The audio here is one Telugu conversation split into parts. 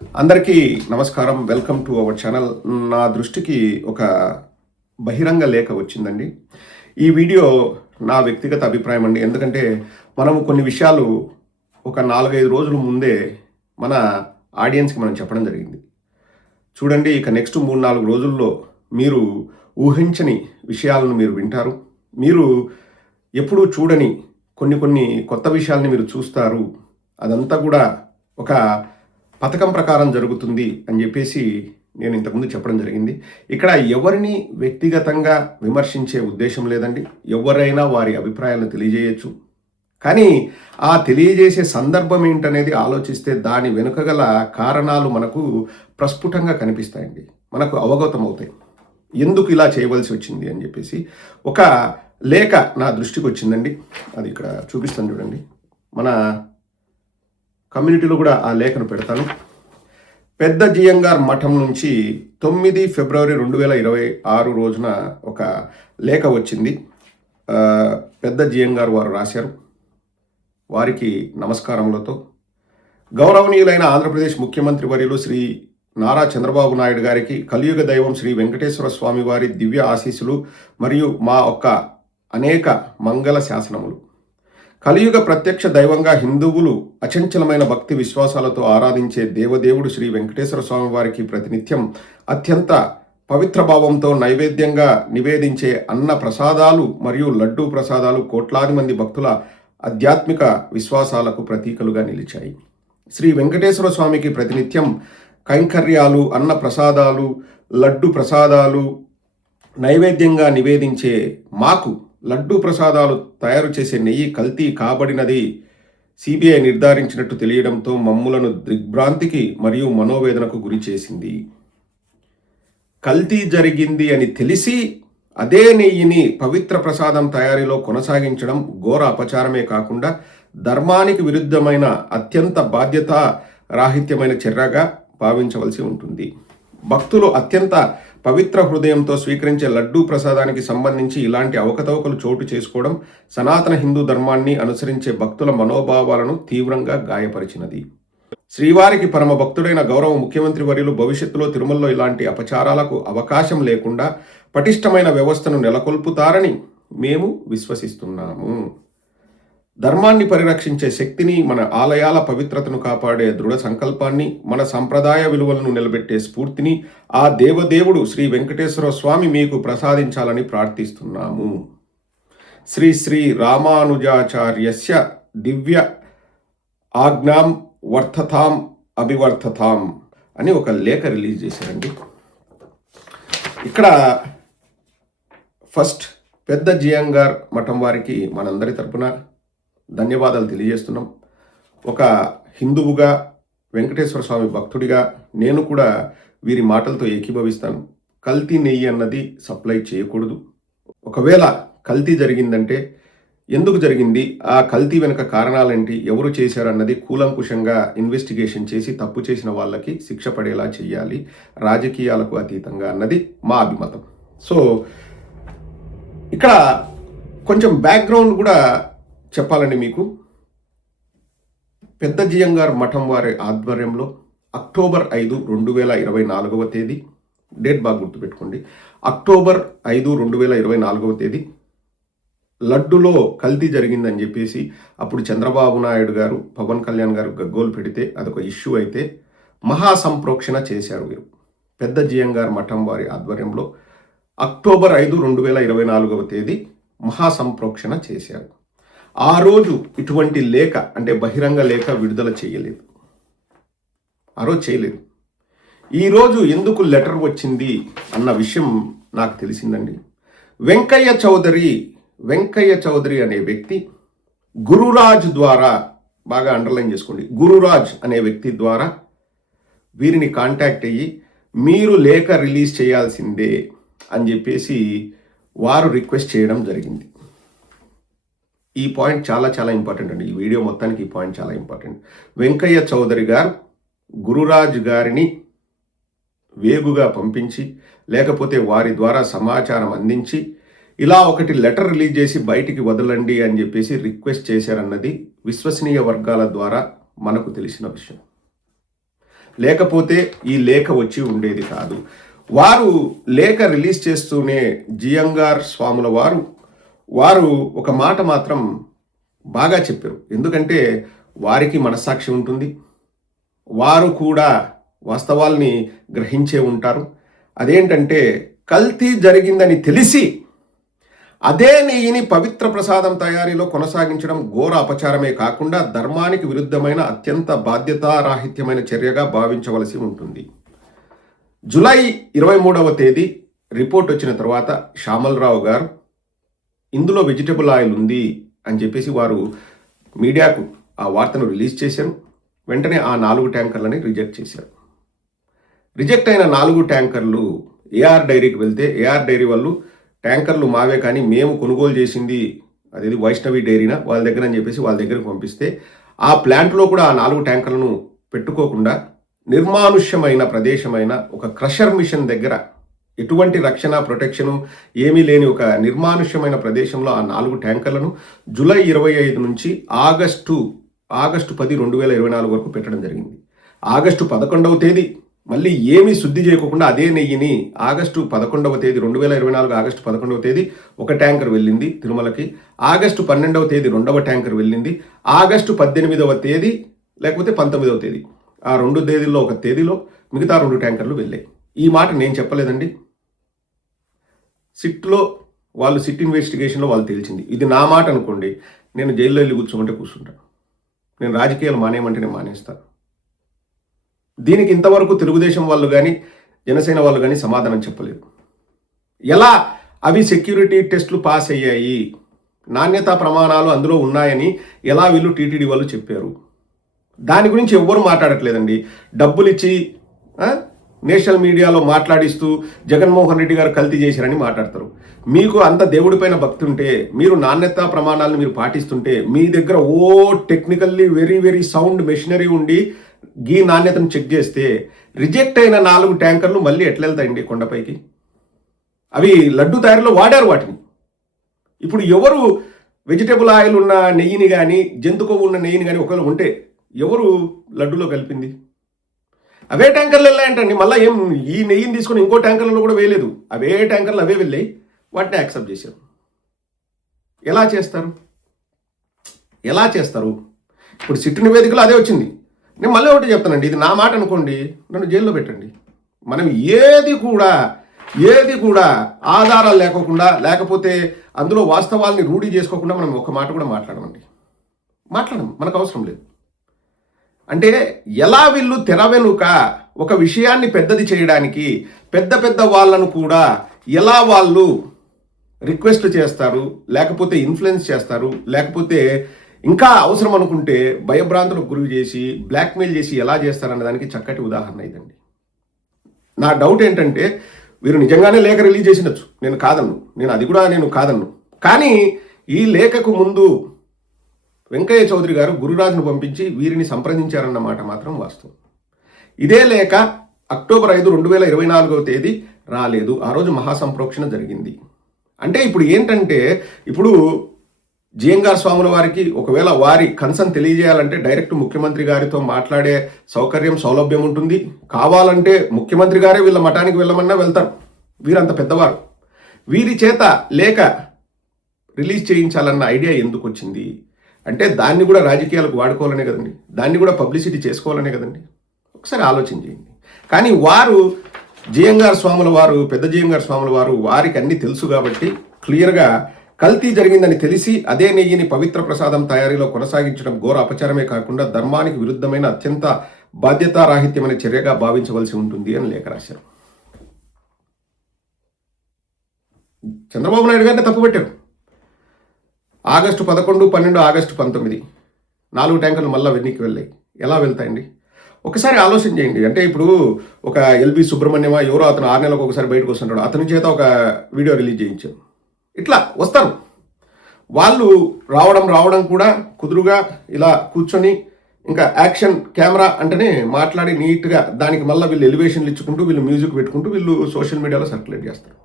అందరికీ నమస్కారం. Welcome to our channel. నా దృష్టికి ఒక బహిరంగ లేఖ వచ్చిందండి. ఈ వీడియో నా వ్యక్తిగత అభిప్రాయం అండి. ఎందుకంటే మనము కొన్ని విషయాలు ఒక 4-5 రోజుల ముందే మన ఆడియన్స్కి మనం చెప్పడం జరిగింది. చూడండి, ఇక నెక్స్ట్ 3-4 రోజుల్లో మీరు ఊహించని విషయాలను మీరు వింటారు. మీరు ఎప్పుడూ చూడని కొన్ని కొత్త విషయాల్ని మీరు చూస్తారు. అదంతా కూడా ఒక పథకం ప్రకారం జరుగుతుంది అని చెప్పేసి నేను ఇంతకుముందు చెప్పడం జరిగింది. ఇక్కడ ఎవరిని వ్యక్తిగతంగా విమర్శించే ఉద్దేశం లేదండి. ఎవరైనా వారి అభిప్రాయాలను తెలియజేయచ్చు. కానీ ఆ తెలియజేసే సందర్భం ఏంటనేది ఆలోచిస్తే దాని వెనుక గల కారణాలు మనకు ప్రస్ఫుటంగా కనిపిస్తాయండి, మనకు అవగతం అవుతాయి. ఎందుకు ఇలా చేయవలసి వచ్చింది అని చెప్పేసి ఒక లేఖ నా దృష్టికి వచ్చిందండి. అది ఇక్కడ చూపిస్తాను చూడండి. మన కమ్యూనిటీలో కూడా ఆ లేఖను పెడతాను. పెద్ద జియంగార్ మఠం నుంచి 9 ఫిబ్రవరి 2026 రోజున ఒక లేఖ వచ్చింది. పెద్ద జియంగార్ వారు రాశారు. వారికి నమస్కారములతో, గౌరవనీయులైన ఆంధ్రప్రదేశ్ ముఖ్యమంత్రి వర్యులు శ్రీ నారా చంద్రబాబు నాయుడు గారికి కలియుగ దైవం శ్రీ వెంకటేశ్వర స్వామి వారి దివ్య ఆశీస్సులు మరియు మా అనేక మంగళ శాసనములు. కలియుగ ప్రత్యక్ష దైవంగా హిందువులు అచంచలమైన భక్తి విశ్వాసాలతో ఆరాధించే దేవదేవుడు శ్రీ వెంకటేశ్వర స్వామి వారికి ప్రతినిత్యం అత్యంత పవిత్ర భావంతో నైవేద్యంగా నివేదించే అన్న ప్రసాదాలు మరియు లడ్డూ ప్రసాదాలు కోట్లాది మంది భక్తుల ఆధ్యాత్మిక విశ్వాసాలకు ప్రతీకలుగా నిలిచాయి. శ్రీ వెంకటేశ్వర స్వామికి ప్రతినిత్యం కైంకర్యాలు, అన్న ప్రసాదాలు, లడ్డు ప్రసాదాలు నైవేద్యంగా నివేదించే మాకు లడ్డూ ప్రసాదాలు తయారు చేసే నెయ్యి కల్తీ కాబడినది సిబిఐ నిర్ధారించినట్టు తెలియడంతో మమ్ములను దిగ్భ్రాంతికి మరియు మనోవేదనకు గురి చేసింది. కల్తీ జరిగింది అని తెలిసి అదే నెయ్యిని పవిత్ర ప్రసాదం తయారీలో కొనసాగించడం ఘోర అపచారమే కాకుండా ధర్మానికి విరుద్ధమైన అత్యంత బాధ్యతా రాహిత్యమైన చర్యగా భావించవలసి ఉంటుంది. భక్తులు అత్యంత పవిత్ర హృదయంతో స్వీకరించే లడ్డూ ప్రసాదానికి సంబంధించి ఇలాంటి అవకతవకలు చోటు చేసుకోవడం సనాతన హిందూ ధర్మాన్ని అనుసరించే భక్తుల మనోభావాలను తీవ్రంగా గాయపరిచినది. శ్రీవారికి పరమ భక్తుడైన గౌరవ ముఖ్యమంత్రి వర్యులు భవిష్యత్తులో తిరుమలలో ఇలాంటి అపచారాలకు అవకాశం లేకుండా పటిష్టమైన వ్యవస్థను నెలకొల్పుతారని మేము విశ్వసిస్తున్నాము. ధర్మాన్ని పరిరక్షించే శక్తిని, మన ఆలయాల పవిత్రతను కాపాడే దృఢ సంకల్పాన్ని, మన సంప్రదాయ విలువలను నిలబెట్టే స్ఫూర్తిని ఆ దేవదేవుడు శ్రీ వెంకటేశ్వర స్వామి మీకు ప్రసాదించాలని ప్రార్థిస్తున్నాము. శ్రీ శ్రీ రామానుజాచార్యస్య దివ్య ఆజ్ఞాం వర్ధతాం అభివర్ధతాం అని ఒక లేఖ రిలీజ్ చేశారండి. ఇక్కడ ఫస్ట్ పెద్ద జియంగార్ మఠం వారికి మనందరి తరపున ధన్యవాదాలు తెలియజేస్తున్నాం. ఒక హిందువుగా, వెంకటేశ్వర స్వామి భక్తుడిగా నేను కూడా వీరి మాటలతో ఏకీభవిస్తాను. కల్తీ నెయ్యి అన్నది సప్లై చేయకూడదు. ఒకవేళ కల్తీ జరిగిందంటే ఎందుకు జరిగింది, ఆ కల్తీ వెనుక కారణాలేంటి, ఎవరు చేశారన్నది కూలంకుషంగా ఇన్వెస్టిగేషన్ చేసి తప్పు చేసిన వాళ్ళకి శిక్ష పడేలా చేయాలి, రాజకీయాలకు అతీతంగా అన్నది మా అభిమతం. సో ఇక్కడ కొంచెం బ్యాక్గ్రౌండ్ కూడా చెప్పాలండి మీకు. పెద్ద జియంగార్ మఠం వారి ఆధ్వర్యంలో అక్టోబర్ 5, 2024 తేదీ, డేట్ బాగా గుర్తుపెట్టుకోండి, అక్టోబర్ 5, 2024 తేదీ లడ్డులో కల్తీ జరిగిందని చెప్పేసి అప్పుడు చంద్రబాబు నాయుడు గారు, పవన్ కళ్యాణ్ గారు గగ్గోలు పెడితే అదొక ఇష్యూ అయితే మహాసంప్రోక్షణ చేశారు వీరు. పెద్ద జియంగార్ మఠం వారి ఆధ్వర్యంలో అక్టోబర్ 5, 2024 తేదీ మహాసంప్రోక్షణ చేశారు. ఆ రోజు ఇటువంటి లేఖ, అంటే బహిరంగ లేఖ విడుదల చేయలేదు. ఆ రోజు చేయలేదు. ఈరోజు ఎందుకు లెటర్ వచ్చింది అన్న విషయం నాకు తెలిసిందండి. వెంకయ్య చౌదరి అనే వ్యక్తి గురురాజ్ ద్వారా, బాగా అండర్లైన్ చేసుకోండి, గురురాజ్ అనే వ్యక్తి ద్వారా వీరిని కాంటాక్ట్ అయ్యి మీరు లేఖ రిలీజ్ చేయాల్సిందే అని చెప్పేసి వారు రిక్వెస్ట్ చేయడం జరిగింది. ఈ పాయింట్ చాలా ఇంపార్టెంట్ అండి. ఈ వీడియో మొత్తానికి ఈ పాయింట్ చాలా ఇంపార్టెంట్. వెంకయ్య చౌదరి గారు గురురాజ్ గారిని వేగుగా పంపించి, లేకపోతే వారి ద్వారా సమాచారం అందించి ఇలా ఒకటి లెటర్ రిలీజ్ చేసి బయటికి వదలండి అని చెప్పేసి రిక్వెస్ట్ చేశారన్నది విశ్వసనీయ వర్గాల ద్వారా మనకు తెలిసిన విషయం. లేకపోతే ఈ లేఖ వచ్చి ఉండేది కాదు. వారు లేఖ రిలీజ్ చేస్తూనే జియంగార్ స్వాముల వారు ఒక మాట మాత్రం బాగా చెప్పారు. ఎందుకంటే వారికి మనస్సాక్షి ఉంటుంది, వారు కూడా వాస్తవాల్ని గ్రహించే ఉంటారు. అదేంటంటే కల్తీ జరిగిందని తెలిసి అదే నెయ్యిని పవిత్ర ప్రసాదం తయారీలో కొనసాగించడం ఘోర అపచారమే కాకుండా ధర్మానికి విరుద్ధమైన అత్యంత బాధ్యతారాహిత్యమైన చర్యగా భావించవలసి ఉంటుంది. జూలై 23వ తేదీ రిపోర్ట్ వచ్చిన తర్వాత శ్యామలరావు గారు ఇందులో వెజిటబుల్ ఆయిల్ ఉంది అని చెప్పేసి వారు మీడియాకు ఆ వార్తను రిలీజ్ చేశారు. వెంటనే ఆ 4 ట్యాంకర్లని రిజెక్ట్ చేశారు. రిజెక్ట్ అయిన 4 ట్యాంకర్లు ఏఆర్ డైరీకి వెళ్తే ఏఆర్ డైరీ వాళ్ళు ట్యాంకర్లు మావే కానీ మేము కొనుగోలు చేసింది అదేది వైష్ణవి డైరీనా వాళ్ళ దగ్గర అని చెప్పేసి వాళ్ళ దగ్గరకు పంపిస్తే ఆ ప్లాంట్లో కూడా ఆ 4 ట్యాంకర్లను పెట్టుకోకుండా నిర్మానుష్యమైన ప్రదేశమైన ఒక క్రషర్ మిషన్ దగ్గర ఎటువంటి రక్షణ ప్రొటెక్షను ఏమీ లేని ఒక నిర్మానుష్యమైన ప్రదేశంలో ఆ 4 ట్యాంకర్లను జూలై 25 నుంచి ఆగస్టు 10, 2024 వరకు పెట్టడం జరిగింది. ఆగస్టు 11వ తేదీ మళ్ళీ ఏమీ శుద్ధి చేయకుండా అదే నెయ్యిని ఆగస్టు 11వ తేదీ 2024 ఆగస్టు 11వ తేదీ ఒక ట్యాంకర్ వెళ్ళింది తిరుమలకి. ఆగస్టు 12వ తేదీ 2వ ట్యాంకర్ వెళ్ళింది. ఆగస్టు 18వ తేదీ లేకపోతే 19వ తేదీ ఆ 2 తేదీల్లో ఒక తేదీలో మిగతా 2 ట్యాంకర్లు వెళ్ళాయి. ఈ మాట నేను చెప్పలేదండి. సిట్లో వాళ్ళు సిట్ ఇన్వెస్టిగేషన్లో వాళ్ళు తేల్చింది. ఇది నా మాట అనుకోండి, నేను జైల్లో వెళ్ళి కూర్చోమంటే కూర్చుంటాను. నేను రాజకీయాలు మానేయమంటే నేను మానేస్తాను. దీనికి ఇంతవరకు తెలుగుదేశం వాళ్ళు కానీ జనసేన వాళ్ళు కానీ సమాధానం చెప్పలేదు. ఎలా అవి సెక్యూరిటీ టెస్టులు పాస్ అయ్యాయి, నాణ్యతా ప్రమాణాలు అందులో ఉన్నాయని ఎలా వీళ్ళు టీటీడీ వాళ్ళు చెప్పారు? దాని గురించి ఎవ్వరు మాట్లాడట్లేదండి. డబ్బులు ఇచ్చి నేషనల్ మీడియాలో మాట్లాడిస్తూ జగన్మోహన్ రెడ్డి గారు కల్తీ చేశారని మాట్లాడతారు. మీకు అంత దేవుడిపైన భక్తి ఉంటే, మీరు నాణ్యతా ప్రమాణాలను మీరు పాటిస్తుంటే, మీ దగ్గర technically very very sound machinery ఉండి గీ నాణ్యతను చెక్ చేస్తే రిజెక్ట్ అయిన 4 ట్యాంకర్లు మళ్ళీ ఎట్లా వెళ్తాయండి కొండపైకి? అవి లడ్డు తయారీలో వాడారు వాటిని. ఇప్పుడు ఎవరు వెజిటబుల్ ఆయిల్ ఉన్న నెయ్యిని కానీ జంతు కొవ్వు ఉన్న నెయ్యిని కానీ ఒకవేళ ఉంటే ఎవరు లడ్డులో కలిపింది? అవే ట్యాంకర్లు వెళ్ళాయంటండి. మళ్ళీ ఏం ఈ నెయ్యిని తీసుకొని ఇంకో ట్యాంకర్లలో కూడా వేయలేదు. అవే ట్యాంకర్లు అవే వెళ్ళాయి, వాటిని యాక్సెప్ట్ చేశారు. ఎలా చేస్తారు? ఇప్పుడు సిట్టు నివేదికలో అదే వచ్చింది. నేను మళ్ళీ ఒకటి చెప్తానండి, ఇది నా మాట అనుకోండి, నన్ను జైల్లో పెట్టండి. మనం ఏది కూడా ఆధారాలు లేకోకుండా లేకపోతే అందులో వాస్తవాల్ని రూఢీ చేసుకోకుండా మనం ఒక మాట కూడా మాట్లాడడం మనకు అవసరం లేదు. అంటే ఎలా వీళ్ళు తెర వెనుక ఒక విషయాన్ని పెద్దది చేయడానికి పెద్ద వాళ్ళను కూడా ఎలా వాళ్ళు రిక్వెస్ట్ చేస్తారు, లేకపోతే ఇన్ఫ్లుయెన్స్ చేస్తారు, లేకపోతే ఇంకా అవసరం అనుకుంటే భయభ్రాంతులకు గురి చేసి బ్లాక్మెయిల్ చేసి ఎలా చేస్తారన్న దానికి చక్కటి ఉదాహరణ ఇదండి. నా డౌట్ ఏంటంటే వీరు నిజంగానే లేఖ రిలీజ్ చేసినచ్చు, నేను కాదన్ను. కానీ ఈ లేఖకు ముందు వెంకయ్య చౌదరి గారు గురురాజును పంపించి వీరిని సంప్రదించారన్నమాట మాత్రం వాస్తవం. ఇదే లేఖ అక్టోబర్ 5, 2024వ తేదీ రాలేదు. ఆ రోజు మహాసంప్రోక్షణ జరిగింది. అంటే ఇప్పుడు ఏంటంటే ఇప్పుడు జియంగార్ స్వాముల వారికి ఒకవేళ వారి కన్సర్న్ తెలియజేయాలంటే డైరెక్ట్ ముఖ్యమంత్రి గారితో మాట్లాడే సౌలభ్యం ఉంటుంది. కావాలంటే ముఖ్యమంత్రి గారే వీళ్ళ మఠానికి వెళ్ళమన్నా వెళ్తారు. వీరంత పెద్దవారు. వీరి చేత లేఖ రిలీజ్ చేయించాలన్న ఐడియా ఎందుకు వచ్చింది అంటే దాన్ని కూడా రాజకీయాలకు వాడుకోవాలనే కదండి, దాన్ని కూడా పబ్లిసిటీ చేసుకోవాలనే కదండి. ఒకసారి ఆలోచన చేయండి. కానీ వారు జియంగార్ స్వాముల వారు, పెద్ద జియంగార్ స్వాముల వారు వారికి అన్నీ తెలుసు కాబట్టి క్లియర్గా కల్తీ జరిగిందని తెలిసి అదే నెయ్యిని పవిత్ర ప్రసాదం తయారీలో కొనసాగించడం ఘోర అపచారమే కాకుండా ధర్మానికి విరుద్ధమైన అత్యంత బాధ్యతారాహిత్యమైన చర్యగా భావించవలసి ఉంటుంది అని లేఖ రాశారు. చంద్రబాబు నాయుడు గారిని తప్పుపెట్టారు. ఆగస్టు 11, 12, ఆగస్టు 19 4 ట్యాంకర్లు మళ్ళీ వెనక్కి వెళ్ళాయి. ఎలా వెళ్తాయండి? ఒకసారి ఆలోచన చేయండి. అంటే ఇప్పుడు ఒక ఎల్బి సుబ్రహ్మణ్యమా ఎవరో అతను 6 నెలలకు ఒకసారి బయటకు వస్తుంటాడు, అతని చేత ఒక వీడియో రిలీజ్ చేయించారు. ఇట్లా వస్తారు వాళ్ళు. రావడం కూడా కుదురుగా ఇలా కూర్చొని ఇంకా యాక్షన్ కెమెరా అంటేనే మాట్లాడి నీట్గా దానికి మళ్ళీ వీళ్ళు ఎలివేషన్లు ఇచ్చుకుంటూ వీళ్ళు మ్యూజిక్ పెట్టుకుంటూ వీళ్ళు సోషల్ మీడియాలో సర్క్యులేట్ చేస్తారు.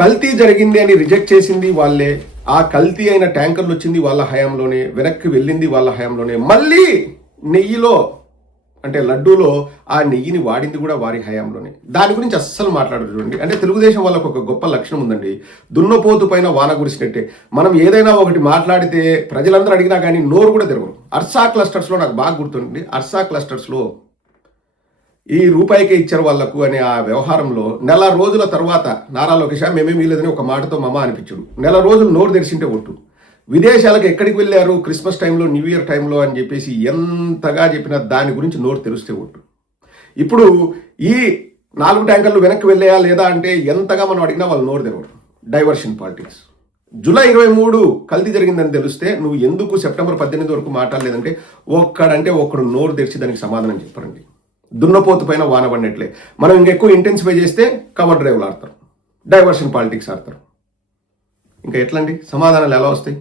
కల్తీ జరిగింది అని రిజెక్ట్ చేసింది వాళ్ళే. ఆ కల్తీ అయిన ట్యాంకర్లు వచ్చింది వాళ్ళ హయాంలోనే, వెనక్కి వెళ్ళింది వాళ్ళ హయాంలోనే. మళ్ళీ నెయ్యిలో అంటే లడ్డూలో ఆ నెయ్యిని వాడింది కూడా వారి హయాంలోనే. దాని గురించి అస్సలు మాట్లాడరు చూడండి. అంటే తెలుగుదేశం వాళ్ళకు ఒక గొప్ప లక్షణం ఉందండి. దున్నపోతు పైన వాన కురిసినట్టే. మనం ఏదైనా ఒకటి మాట్లాడితే ప్రజలందరూ అడిగినా కానీ నోరు కూడా తిరగరు. అర్సా క్లస్టర్స్లో నాకు బాగా గుర్తుంది. అర్సా క్లస్టర్స్లో ఈ రూపాయికే ఇచ్చారు వాళ్లకు అనే ఆ వ్యవహారంలో నెల రోజుల తర్వాత నారా లోకేష్ మేమేమీ లేదని ఒక మాటతో మమ అనిపించుడు. నెల రోజులు నోరు తెరిచింటే ఒట్టు. విదేశాలకు ఎక్కడికి వెళ్ళారు క్రిస్మస్ టైంలో, న్యూ ఇయర్ టైంలో అని చెప్పేసి ఎంతగా చెప్పినా దాని గురించి నోరు తెరిస్తే ఒట్టు. ఇప్పుడు ఈ 4 ట్యాంకర్లు వెనక్కి వెళ్ళాయా లేదా అంటే ఎంతగా మనం అడిగినా వాళ్ళు నోరు తెరవరు. Diversion politics. జూలై 23 కల్తీ జరిగిందని తెలిస్తే నువ్వు ఎందుకు సెప్టెంబర్ 18 వరకు మాట్లాడలేదంటే ఒక్కడు నోరు తెరిచి దానికి సమాధానం చెప్పరండి. దున్నపోతు పైన వాన పడినట్లే. మనం ఇంకెక్కువ ఇంటెన్సిఫై చేస్తే కవర్ డ్రైవ్లు ఆడతారు, డైవర్షన్ పాలిటిక్స్ ఆడతారు. ఇంకా ఎట్లండి సమాధానాలు ఎలా వస్తాయి?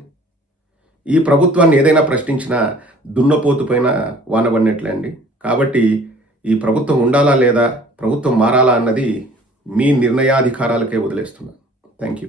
ఈ ప్రభుత్వాన్ని ఏదైనా ప్రశ్నించినా దున్నపోతు పైన వాన పడినట్లే అండి. కాబట్టి ఈ ప్రభుత్వం ఉండాలా లేదా, ప్రభుత్వం మారాలా అన్నది మీ నిర్ణయాధికారాలకే వదిలేస్తున్నాను. Thank you.